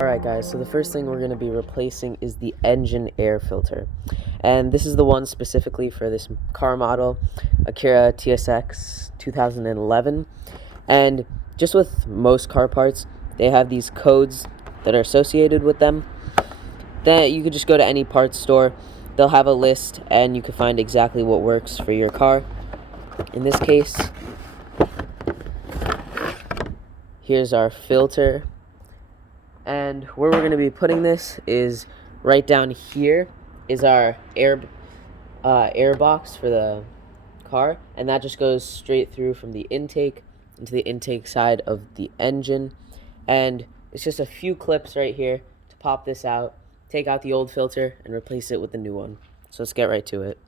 Alright guys, so the first thing we're going to be replacing is the engine air filter. And this is the one specifically for this car model, Acura TSX 2011. And just with most car parts, they have these codes that are associated with them. Then you could just go to any parts store. They'll have a list and you can find exactly what works for your car. In this case, here's our filter. And where we're going to be putting this is right down here is our air box for the car, and that just goes straight through from the intake into the intake side of the engine. And it's just a few clips right here to pop this out, take out the old filter, and replace it with the new one. So let's get right to it.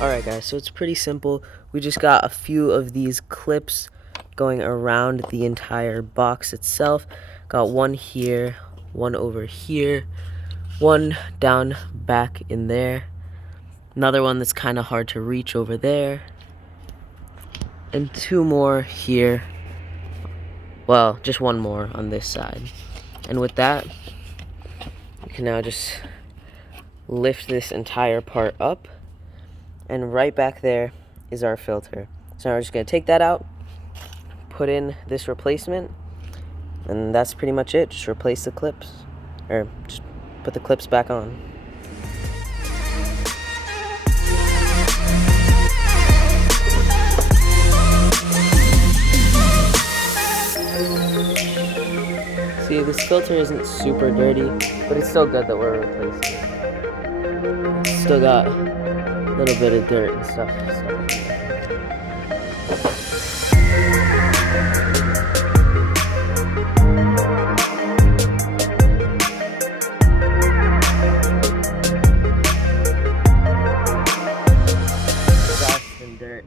Alright guys, so it's pretty simple. We just got a few of these clips going around the entire box itself. Got one here, one over here, one down back in there, another one that's kind of hard to reach over there, and two more here. Well, just one more on this side. And with that, you can now just lift this entire part up. And right back there is our filter. So now we're just going to take that out, put in this replacement, and that's pretty much it. Just replace the clips, or just put the clips back on. See, this filter isn't super dirty, but it's still good that we're replacing it. It's still got a little bit of dirt and stuff. Dust and dirt.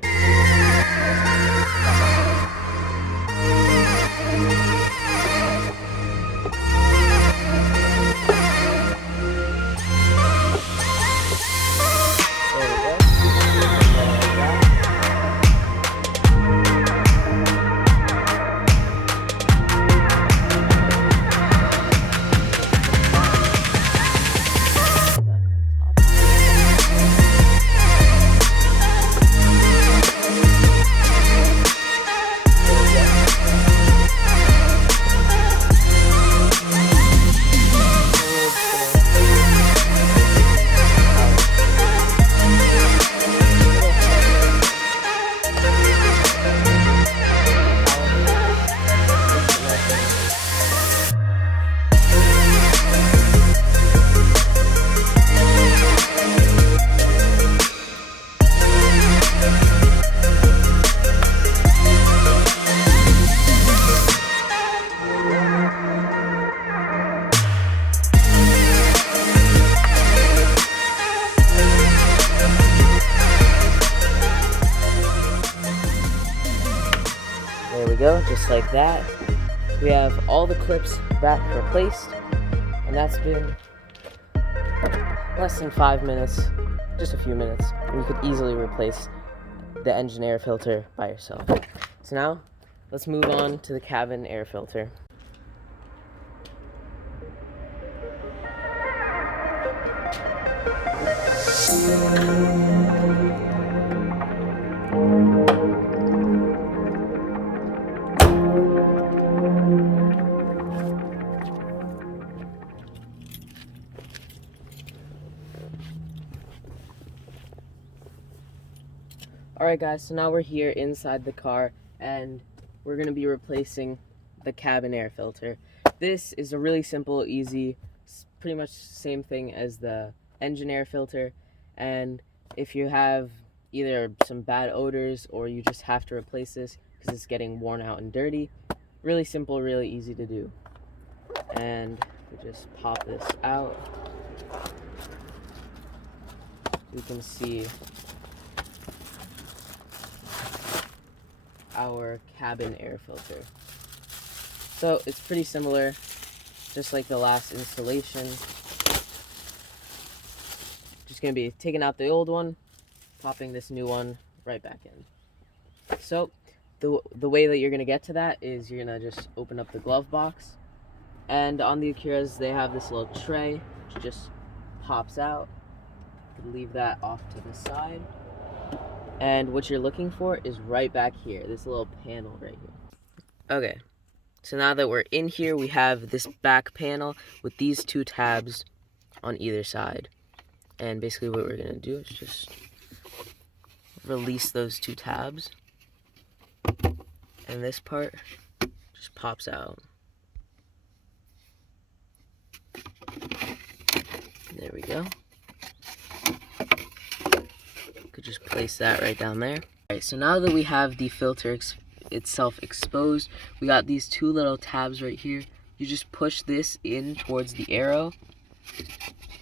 There we go, just like that. We have all the clips back replaced, and that's been less than 5 minutes, just a few minutes, and you could easily replace the engine air filter by yourself. So now, let's move on to the cabin air filter. Alright guys, so now we're here inside the car and we're going to be replacing the cabin air filter. This is a really simple, easy, pretty much the same thing as the engine air filter, and if you have either some bad odors or you just have to replace this because it's getting worn out and dirty, really simple, really easy to do. And we just pop this out. You can see our cabin air filter. So it's pretty similar, just like the last installation. Just gonna be taking out the old one, popping this new one right back in. So the way that you're gonna get to that is you're gonna just open up the glove box, and on the Acuras they have this little tray which just pops out. You can leave that off to the side. And what you're looking for is right back here, this little panel right here. Okay, so now that we're in here, we have this back panel with these two tabs on either side. And basically what we're gonna do is just release those two tabs. And this part just pops out. There we go. Could just place that right down there. Alright, so now that we have the filter itself exposed, we got these two little tabs right here. You just push this in towards the arrow,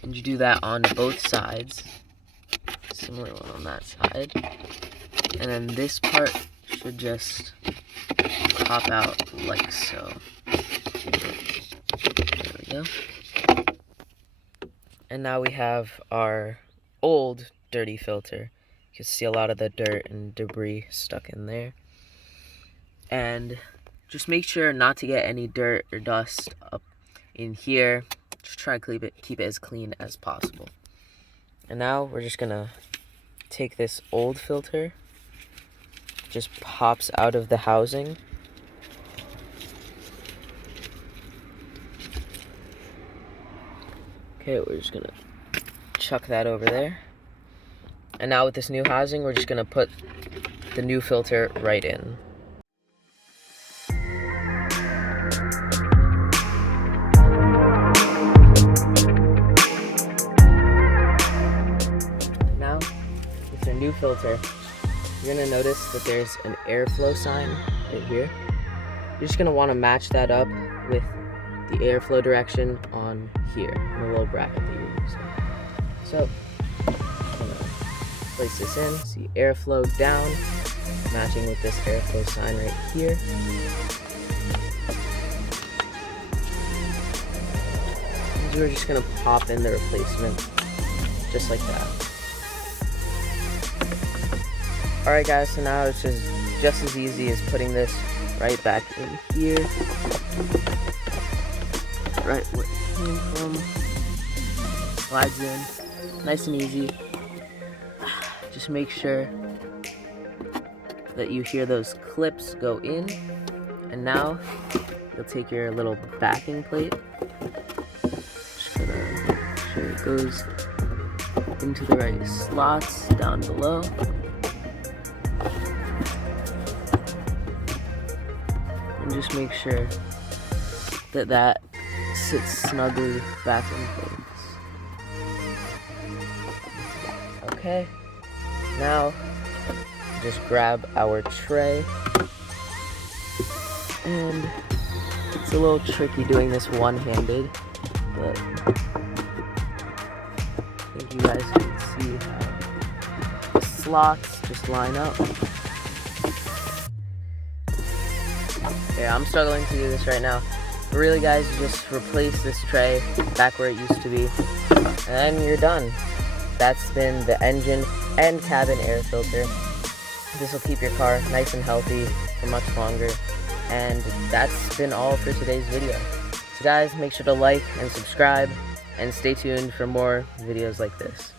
and you do that on both sides. Similar one on that side. And then this part should just pop out like so. There we go. And now we have our old dirty filter. You can see a lot of the dirt and debris stuck in there. And just make sure not to get any dirt or dust up in here. Just try to keep it as clean as possible. And now we're just gonna take this old filter. Just pops out of the housing. Okay, we're just gonna chuck that over there. And now with this new housing, we're just gonna put the new filter right in. Now, with your new filter, you're gonna notice that there's an airflow sign right here. You're just gonna wanna match that up with the airflow direction on here, in the little bracket that you're using. So, place this in, see airflow down, matching with this airflow sign right here. And we're just gonna pop in the replacement, just like that. Alright guys, so now it's just as easy as putting this right back in here. Right where it came from. Slides in, nice and easy. Just make sure that you hear those clips go in, and now you'll take your little backing plate. Just gonna make sure it goes into the right slots down below. And just make sure that that sits snugly back in place. Okay. Now, just grab our tray, and it's a little tricky doing this one-handed, but I think you guys can see how the slots just line up. Yeah, I'm struggling to do this right now. But really guys, you just replace this tray back where it used to be, and then you're done. That's been the engine and cabin air filter. This will keep your car nice and healthy for much longer. And that's been all for today's video. So guys, make sure to like and subscribe, and stay tuned for more videos like this.